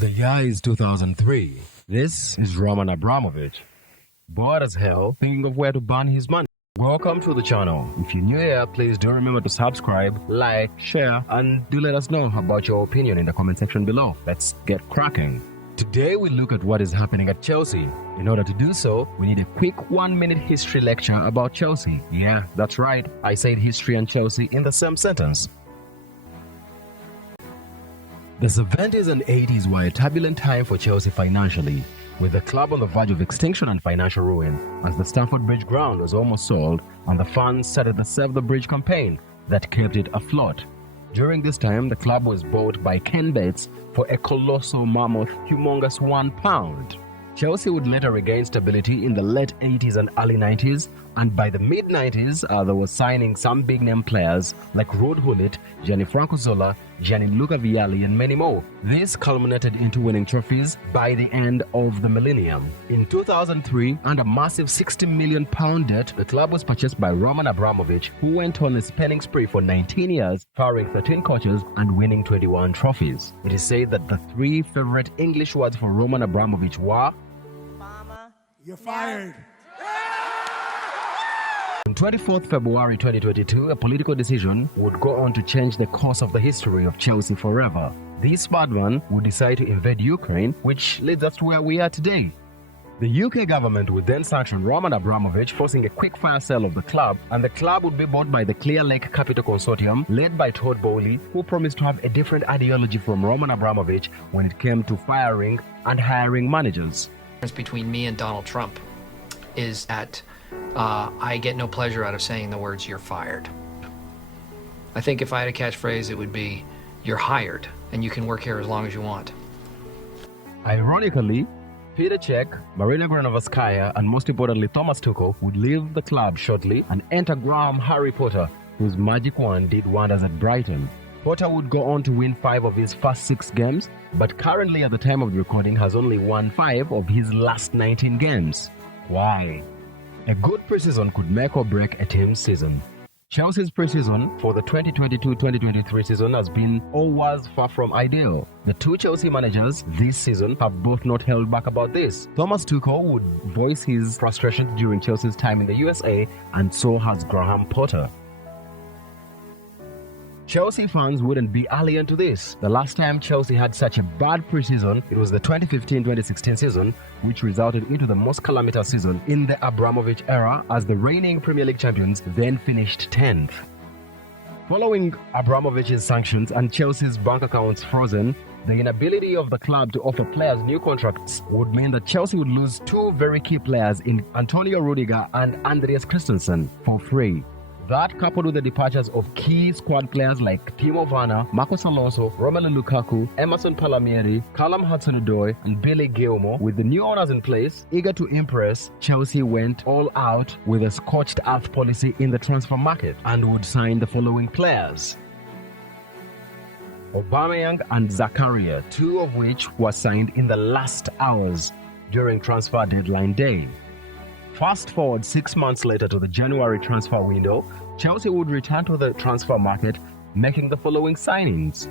The year is 2003. This is Roman Abramovich. Bored as hell, thinking of where to burn his money. Welcome to the channel. If you're new here, please do remember to subscribe, like, share, and do let us know about your opinion in the comment section below. Let's get cracking. Today we look at what is happening at Chelsea. In order to do so, we need a quick 1-minute history lecture about Chelsea. Yeah, that's right. I said history and Chelsea in the same sentence. The 70s and 80s were a turbulent time for Chelsea financially, with the club on the verge of extinction and financial ruin, as the Stamford Bridge ground was almost sold and the funds started the Save the Bridge campaign that kept it afloat. During this time, the club was bought by Ken Bates for a colossal mammoth, humongous £1. Chelsea would later regain stability in the late 80s and early 90s, and by the mid-90s, there was signing some big-name players like Rod Hullet, Gianfranco Zola, Gianluca Vialli, and many more. This culminated into winning trophies by the end of the millennium. In 2003, under massive £60 million debt, the club was purchased by Roman Abramovich, who went on a spending spree for 19 years, firing 13 coaches and winning 21 trophies. It is said that the 3 favorite English words for Roman Abramovich were, "Mama, you're fired." On 24th February 2022, a political decision would go on to change the course of the history of Chelsea forever. This madman would decide to invade Ukraine, which leads us to where we are today. The UK government would then sanction Roman Abramovich, forcing a quick-fire sale of the club, and the club would be bought by the Clear Lake Capital Consortium, led by Todd Bowley, who promised to have a different ideology from Roman Abramovich when it came to firing and hiring managers. The difference between me and Donald Trump is that I get no pleasure out of saying the words "you're fired." I think if I had a catchphrase, it would be "you're hired and you can work here as long as you want." Ironically, Peter Cech, Marina Granovskaya, and most importantly Thomas Tuchel would leave the club shortly and enter Graham Harry Potter, whose magic wand did wonders at Brighton. Potter would go on to win 5 of his first 6 games, but currently at the time of the recording has only won 5 of his last 19 games. Why? A good preseason could make or break a team's season. Chelsea's preseason for the 2022-2023 season has been or was far from ideal. The 2 Chelsea managers this season have both not held back about this. Thomas Tuchel would voice his frustrations during Chelsea's time in the USA, and so has Graham Potter. Chelsea fans wouldn't be alien to this. The last time Chelsea had such a bad preseason, it was the 2015-2016 season, which resulted into the most calamitous season in the Abramovich era, as the reigning Premier League champions then finished 10th. Following Abramovich's sanctions and Chelsea's bank accounts frozen, the inability of the club to offer players new contracts would mean that Chelsea would lose 2 very key players in Antonio Rudiger and Andreas Christensen for free. That, coupled with the departures of key squad players like Timo Werner, Marcos Alonso, Romelu Lukaku, Emerson Palmieri, Callum Hudson-Odoi, and Billy Gilmour, with the new owners in place, eager to impress, Chelsea went all out with a scorched earth policy in the transfer market and would sign the following players: Aubameyang and Zakaria, 2 of which were signed in the last hours during transfer deadline day. Fast forward 6 months later to the January transfer window, Chelsea would return to the transfer market, making the following signings: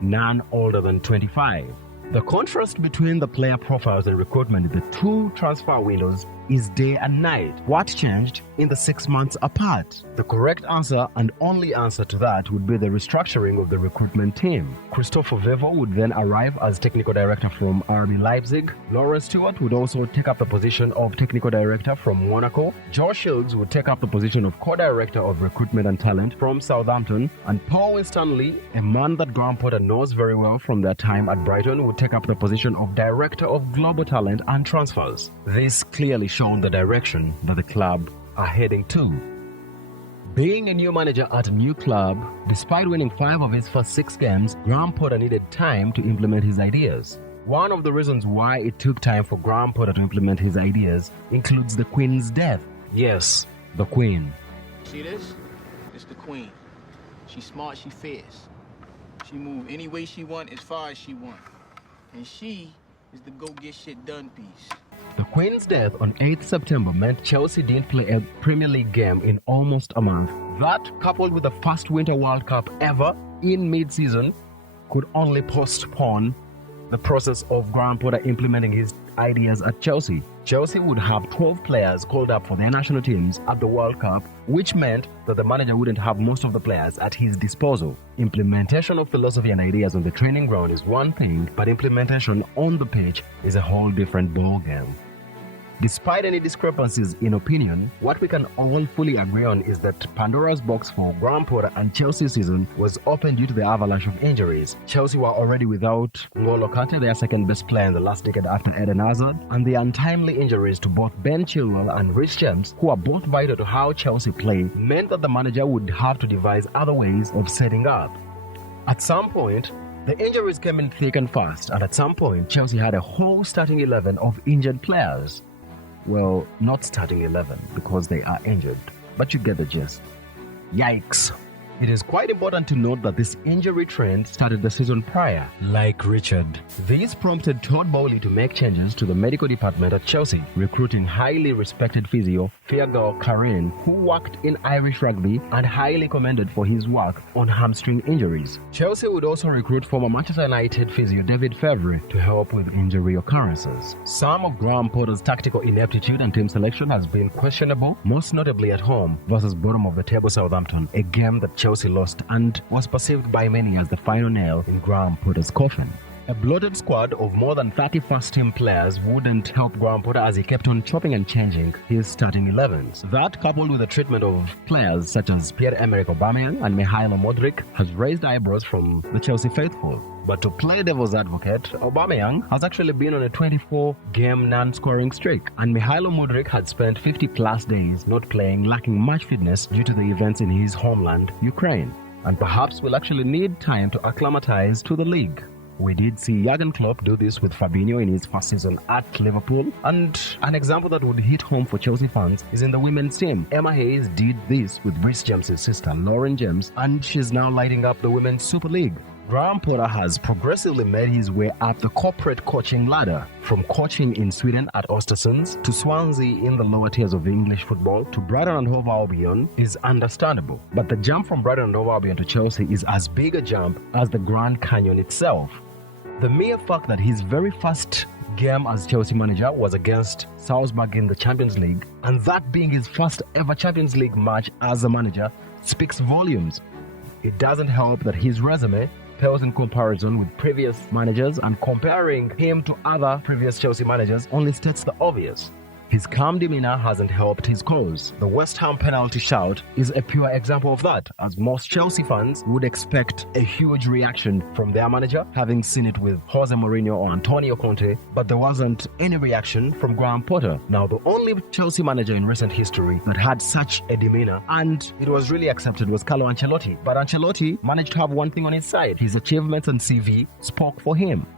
none older than 25. The contrast between the player profiles and recruitment in the 2 transfer windows is day and night. What changed in the 6 months apart? The correct answer, and only answer to that, would be the restructuring of the recruitment team. Christopher Vevo would then arrive as technical director from RB Leipzig. Laura Stewart would also take up the position of technical director from Monaco. Josh Shields would take up the position of co-director of recruitment and talent from Southampton. And Paul Winstanley, a man that Graham Potter knows very well from their time at Brighton, would take up the position of director of global talent and transfers. This clearly shown the direction that the club are heading to. Being a new manager at a new club, despite winning 5 of his first 6 games, Graham Potter needed time to implement his ideas. One of the reasons why it took time for Graham Potter to implement his ideas includes the Queen's death. Yes, the Queen. See this? It's the Queen. She's smart, she fierce. She move any way she want, as far as she want. And she is the go-get-shit-done piece. The Queen's death on 8th September meant Chelsea didn't play a Premier League game in almost a month. That, coupled with the first Winter World Cup ever in mid-season, could only postpone the process of Graham Potter implementing his ideas at Chelsea. Chelsea would have 12 players called up for their national teams at the World Cup, which meant that the manager wouldn't have most of the players at his disposal. Implementation of philosophy and ideas on the training ground is one thing, but implementation on the pitch is a whole different ballgame. Despite any discrepancies in opinion, what we can all fully agree on is that Pandora's box for Graham Potter and Chelsea's season was open due to the avalanche of injuries. Chelsea were already without N'Golo Kante, their second best player in the last decade after Eden Hazard, and the untimely injuries to both Ben Chilwell and Reece James, who are both vital to how Chelsea play, meant that the manager would have to devise other ways of setting up. At some point, the injuries came in thick and fast, and at some point, Chelsea had a whole starting 11 of injured players. Well, not starting 11 because they are injured, but you get the gist. Yikes. It is quite important to note that this injury trend started the season prior, like Richard. This prompted Todd Bowley to make changes to the medical department at Chelsea, recruiting highly respected physio Fergal Karen, who worked in Irish rugby and highly commended for his work on hamstring injuries. Chelsea would also recruit former Manchester United physio David Fevre to help with injury occurrences. Some of Graham Potter's tactical ineptitude and team selection has been questionable, most notably at home versus bottom of the table Southampton, a game that Chelsea lost and was perceived by many as the final nail in Graham Potter's coffin. A bloated squad of more than 30 first-team players wouldn't help Graham Potter as he kept on chopping and changing his starting 11s. That, coupled with the treatment of players such as Pierre-Emerick Aubameyang and Mikhailo Modric, has raised eyebrows from the Chelsea faithful. But to play devil's advocate, Aubameyang has actually been on a 24-game non-scoring streak, and Mikhailo Modric had spent 50-plus days not playing, lacking much fitness due to the events in his homeland, Ukraine, and perhaps will actually need time to acclimatize to the league. We did see Jurgen Klopp do this with Fabinho in his first season at Liverpool, and an example that would hit home for Chelsea fans is in the women's team. Emma Hayes did this with Reece James' sister Lauren James, and she's now lighting up the Women's Super League. Graham Potter has progressively made his way up the corporate coaching ladder, from coaching in Sweden at Östersunds to Swansea in the lower tiers of English football to Brighton and Hove Albion is understandable. But the jump from Brighton and Hove Albion to Chelsea is as big a jump as the Grand Canyon itself. The mere fact that his very first game as Chelsea manager was against Salzburg in the Champions League, and that being his first ever Champions League match as a manager, speaks volumes. It doesn't help that his resume pales in comparison with previous managers, and comparing him to other previous Chelsea managers only states the obvious. His calm demeanor hasn't helped his cause. The West Ham penalty shout is a pure example of that, as most Chelsea fans would expect a huge reaction from their manager, having seen it with Jose Mourinho or Antonio Conte, but there wasn't any reaction from Graham Potter. Now, the only Chelsea manager in recent history that had such a demeanor and it was really accepted was Carlo Ancelotti, but Ancelotti managed to have one thing on his side: his achievements and CV spoke for him.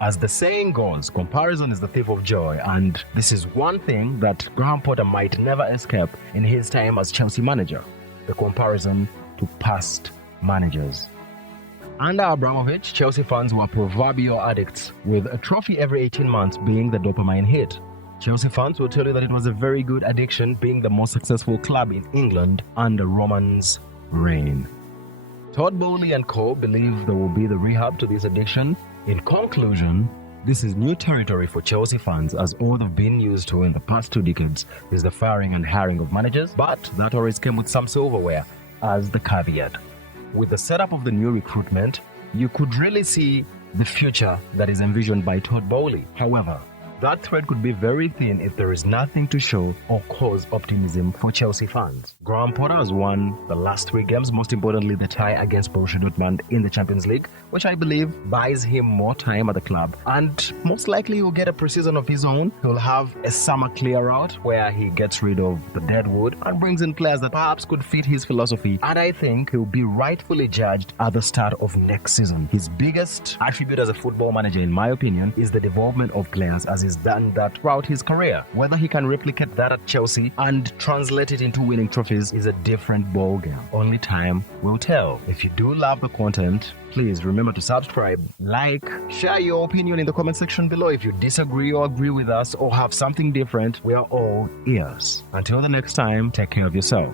As the saying goes, comparison is the thief of joy, and this is one thing that Graham Potter might never escape in his time as Chelsea manager: the comparison to past managers. Under Abramovich, Chelsea fans were proverbial addicts, with a trophy every 18 months being the dopamine hit. Chelsea fans will tell you that it was a very good addiction, being the most successful club in England under Roman's reign. Todd Bowley and co. believe there will be the rehab to this addiction. In conclusion, this is new territory for Chelsea fans, as all they've been used to in the past 2 decades is the firing and hiring of managers, but that always came with some silverware as the caveat. With the setup of the new recruitment, you could really see the future that is envisioned by Todd Bowley. However, that thread could be very thin if there is nothing to show or cause optimism for Chelsea fans. Graham Potter has won the last 3 games, most importantly the tie against Borussia Dortmund in the Champions League, which I believe buys him more time at the club, and most likely he'll get a pre-season of his own. He'll have a summer clear out where he gets rid of the dead wood and brings in players that perhaps could fit his philosophy, and I think he'll be rightfully judged at the start of next season. His biggest attribute as a football manager, in my opinion, is the development of players, as he's done that throughout his career. Whether he can replicate that at Chelsea and translate it into winning trophies is a different ballgame. Only time will tell. If you do love the content, please remember to subscribe, like, share your opinion in the comment section below. If you disagree or agree with us or have something different, we are all ears. Until the next time, take care of yourself.